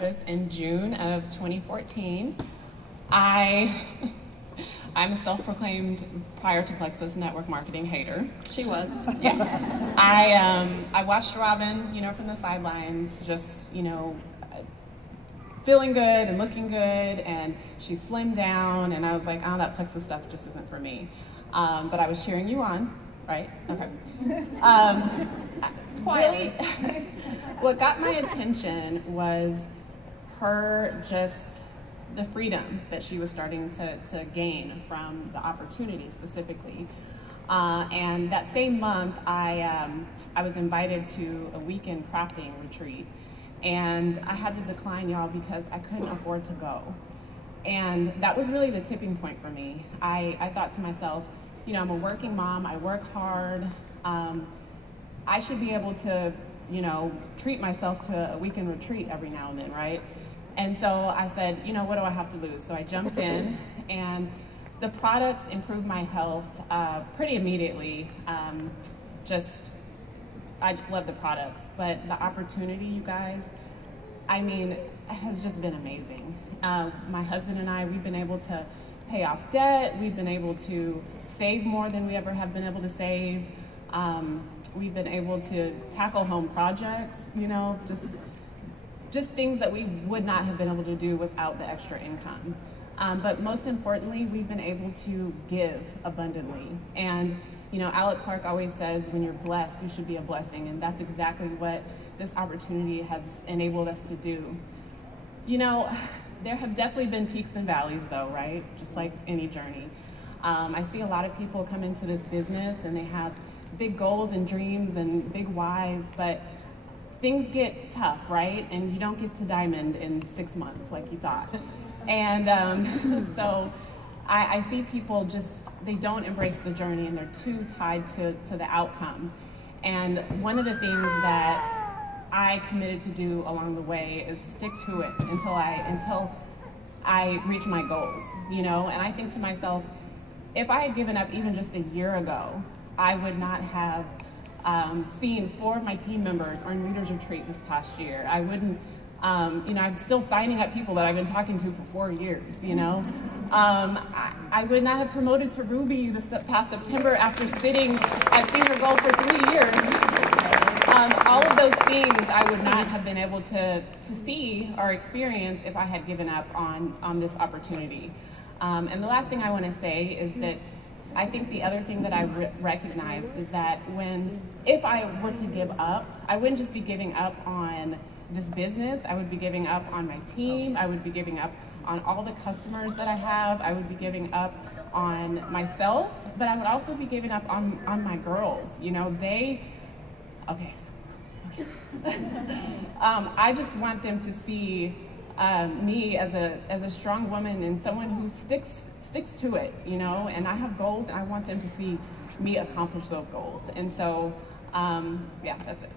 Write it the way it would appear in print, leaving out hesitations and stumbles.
Plexus in June of 2014. I'm a self-proclaimed, prior to Plexus, network marketing hater. She was. Yeah. I watched Robin, from the sidelines, just, feeling good and looking good, and she slimmed down, and I was like, oh, that Plexus stuff just isn't for me. But I was cheering you on, right? Okay. Really, what got my attention was her the freedom that she was starting to gain from the opportunity specifically. And that same month, I was invited to a weekend crafting retreat, and I had to decline, y'all, because I couldn't afford to go. And that was really the tipping point for me. I thought to myself, I'm a working mom, I work hard, I should be able to, treat myself to a weekend retreat every now and then, right? And so I said, what do I have to lose? So I jumped in, and the products improved my health pretty immediately. I just love the products, but the opportunity, you guys, has just been amazing. My husband and I, we've been able to pay off debt. We've been able to save more than we ever have been able to save. We've been able to tackle home projects, just things that we would not have been able to do without the extra income. But most importantly, we've been able to give abundantly. And, Alec Clark always says, when you're blessed, you should be a blessing. And that's exactly what this opportunity has enabled us to do. There have definitely been peaks and valleys though, right? Just like any journey. I see a lot of people come into this business and they have big goals and dreams and big whys, but things get tough, right? And you don't get to diamond in 6 months like you thought. And so I see people they don't embrace the journey, and they're too tied to the outcome. And one of the things that I committed to do along the way is stick to it until I reach my goals, And I think to myself, if I had given up even just a year ago, I would not have seen 4 of my team members earn Leaders Retreat this past year. I wouldn't, I'm still signing up people that I've been talking to for 4 years, I would not have promoted to Ruby this past September after sitting at senior goal for 3 years. All of those things I would not have been able to see or experience if I had given up on this opportunity. And the last thing I want to say is that I think the other thing that I recognize is that if I were to give up, I wouldn't just be giving up on this business, I would be giving up on my team, I would be giving up on all the customers that I have, I would be giving up on myself, but I would also be giving up on my girls. I just want them to see me as a strong woman and someone who sticks to it, and I have goals, and I want them to see me accomplish those goals. And so, yeah, that's it.